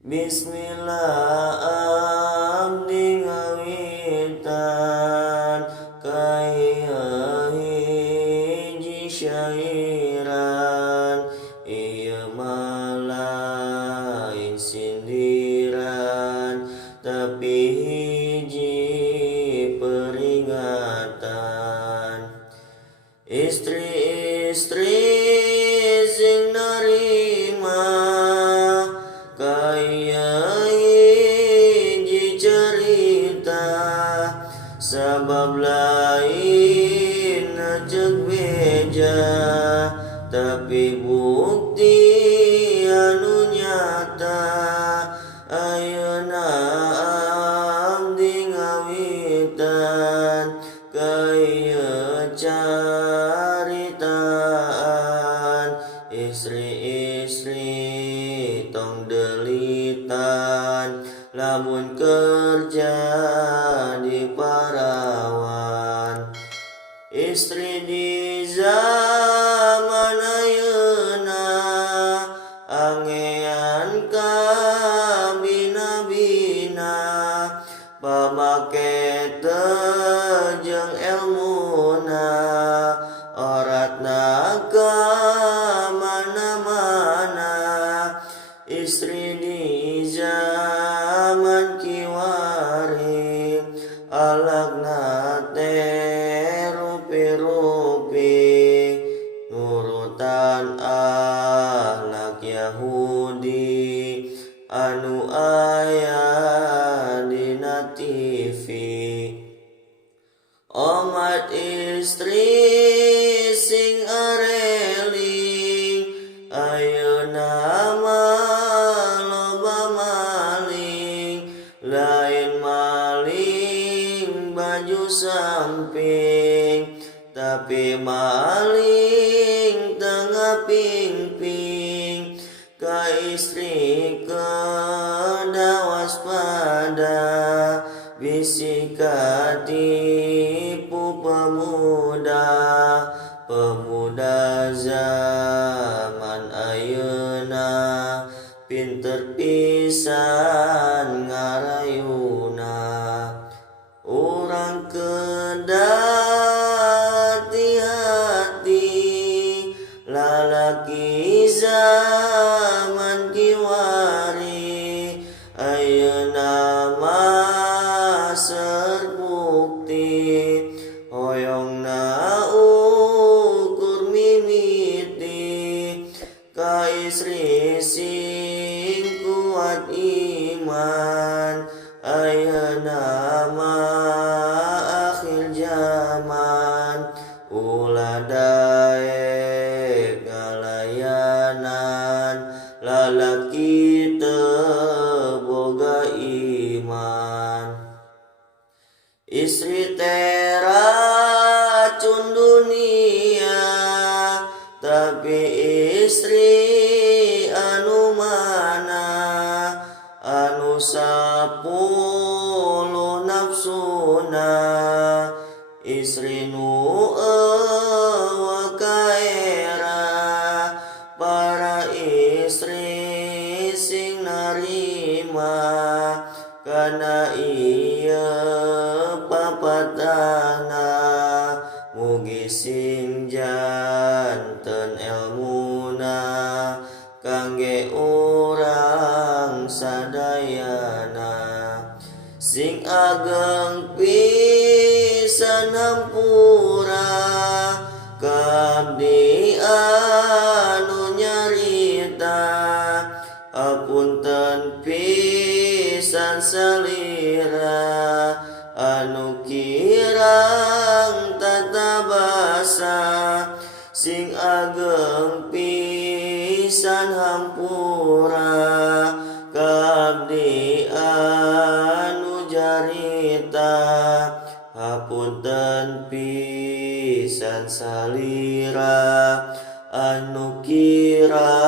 Bismillah abdi ngawitan kaya hiji syairan ieu malain sindiran tapi hiji peringatan. Istri-istri sing narima kaya hiji cerita sabab lain cek beja tapi bukti anu nyata ayeuna abdi ngawitan kaya caritaan. Istri-istri tong delitan lamun kerja di parawan. Istri di zaman ayeuna angean ka bina-bina pamake teu jeung elmuna oratna ka mana-mana. Istri di zaman kiwari alagna teh rupi-rupi nurutan akhlak Yahudi anu aya dina TV. Omat istri sing areling ayeuna mah loba maling, lain maling baju samping tapi maling tengah pingping. Ka istri kedah waspada bisi katipu pemuda zaman ayeuna pinter pisan ngarayuna. Urang kedah hati-hati lalaki zaman kiwari ayeuna mah serbukti hoyongna ukur mimiti. Ka istri sing kuat iman ayeuna mah akhir zaman ulah daek ngalayanan lalaki teu boga iman. Istri teh racun dunia tapi istri anu mana anu 10 nafsuna. Istri nu eueuh kaera para istri sing narima kana ieu papatahna mugi sing janten elmuna kangge urang sadayana. Sing ageng pisan hampura kabdi anu nyarita apunten pisan salira anu kirang tata basa. Sing ageng pisan hampura kabdi anu jarita hapunten pisan salira anu kirang